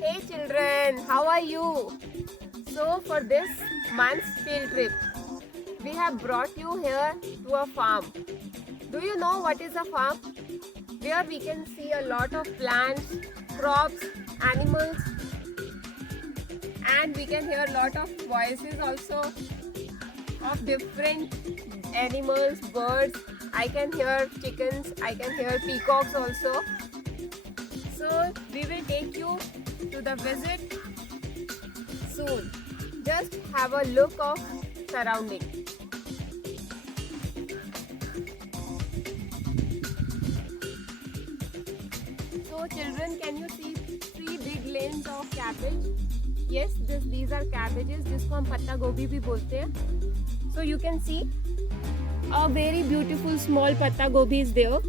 Hey children, how are you? So for this month's field trip, we have brought you here to a farm. Do you know what is a farm? Where we can see a lot of plants, crops, animals, and we can hear a lot of voices also of different animals, birds. I can hear chickens, I can hear peacocks also. So we will take you to the visit soon. Just have a look of surrounding. So children, can you see three big lanes of cabbage? Yes, these are cabbages जिसको हम पत्ता गोभी भी बोलते हैं. So you can see a very beautiful small patta gobi is there.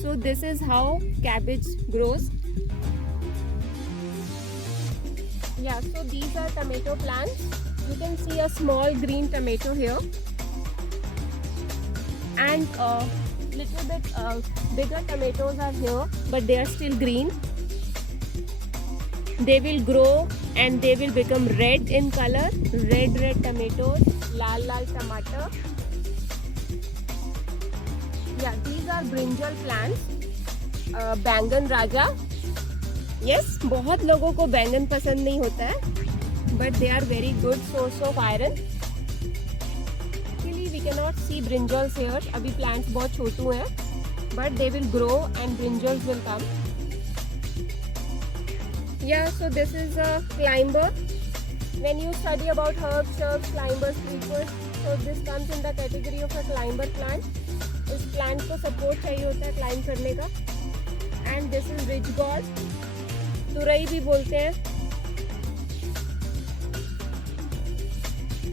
So this is how cabbage grows. Yeah, so these are tomato plants. You can see a small green tomato here, and little bit bigger tomatoes are here, but they are still green. They will grow and they will become red in color. Red tomatoes, lal tomato. Yeah, these are brinjal plants. बैंगन राजा. Yes, बहुत लोगों को बैंगन पसंद नहीं होता है, but they are very good source of iron. Actually, we cannot see brinjals here. अभी plants बहुत छोटू हैं, but they will grow and brinjals will come. Yeah, so this is a climber. When you study about herbs, shrubs, climbers, creepers, so this comes in the category of a climber plant. इस plant को support चाहिए होता है climb करने का. And this is ridge gourd. तुरई भी बोलते हैं.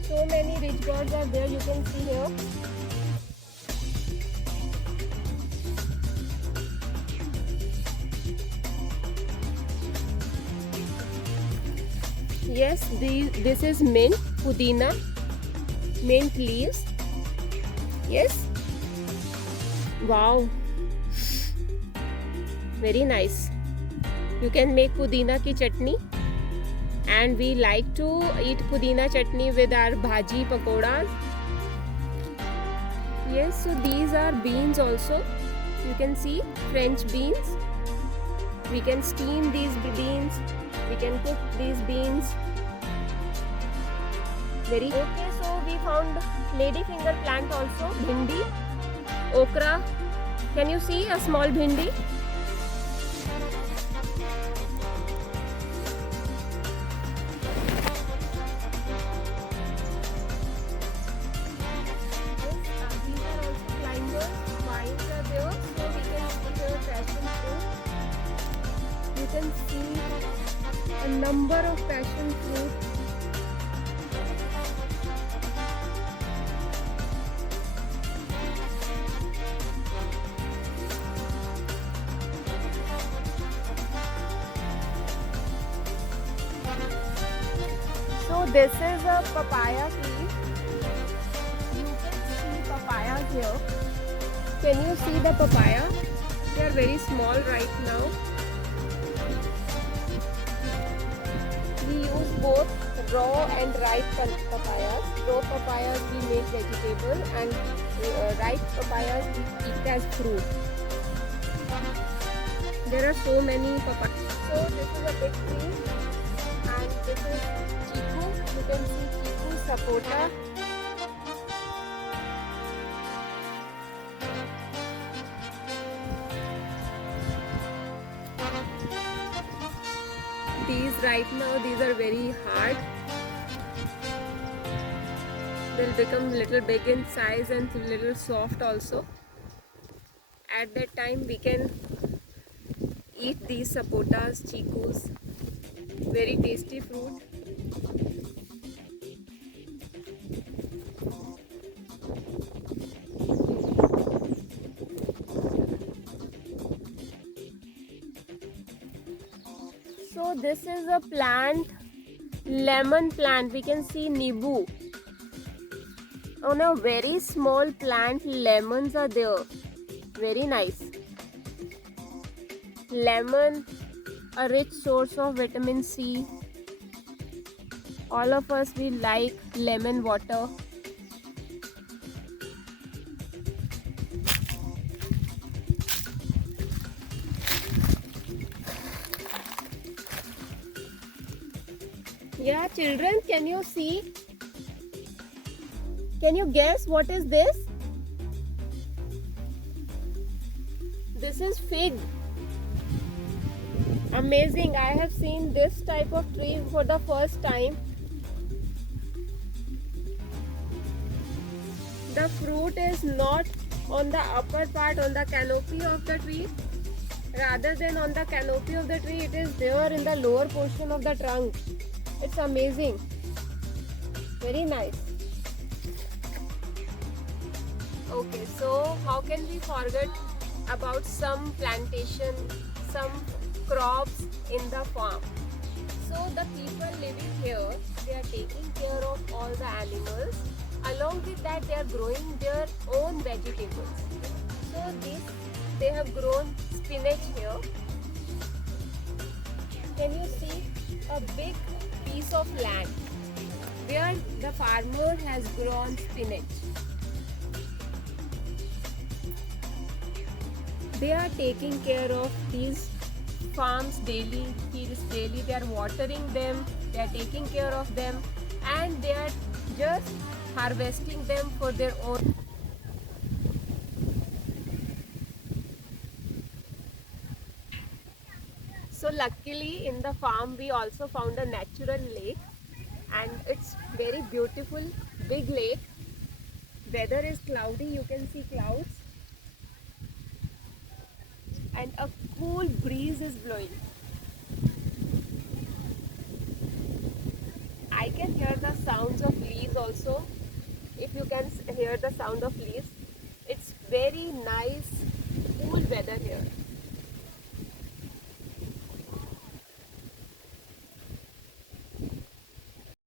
So many ridge gourds are there. You can see here. Yes, this is mint, pudina, mint leaves. Yes. Wow. Very nice. You can make pudina ki chutney, and we like to eat pudina chutney with our bhaji pakoras. Yes, so these are beans also. You can see French beans. We can steam these beans. We can cook these beans. Very okay. So we found ladyfinger plant also. Bhindi, okra. Can you see a small bhindi? You can see a number of passion fruit. So this is a papaya tree. You can see papayas here. Can you see the papaya? They are very small right now. We use both raw and ripe papayas. Raw papayas we make vegetable, and ripe papayas we eat as fruit. There are so many papayas. So this is a big tree, and this is chiku. You can see chiku, sapota. These right now, these are very hard. They'll become little big in size and little soft also. At that time we can eat these sapotas, chikus. Very tasty fruit. So this is a plant, lemon plant. We can see nibu. On a very small plant, lemons are there. Very nice. Lemon, a rich source of vitamin C. All of us, we like lemon water. Yeah, children, can you see? Can you guess what is this? This is fig. Amazing. I have seen this type of tree for the first time. The fruit is not on the upper part, on the canopy of the tree. Rather than on the canopy of the tree, it is there in the lower portion of the trunk. It's amazing. Very nice. Okay, so how can we forget about some plantation, some crops in the farm? So the people living here, they are taking care of all the animals. Along with that, they are growing their own vegetables. So they have grown spinach here. Can you see a big piece of land where the farmer has grown spinach? They are taking care of these farms daily, fields daily. They are watering them, they are taking care of them, and they are just harvesting them for their own. So luckily in the farm we also found a natural lake, and it's very beautiful, big lake. Weather is cloudy, you can see clouds, and a cool breeze is blowing. I can hear the sounds of leaves also. If you can hear the sound of leaves, it's very nice, cool weather here.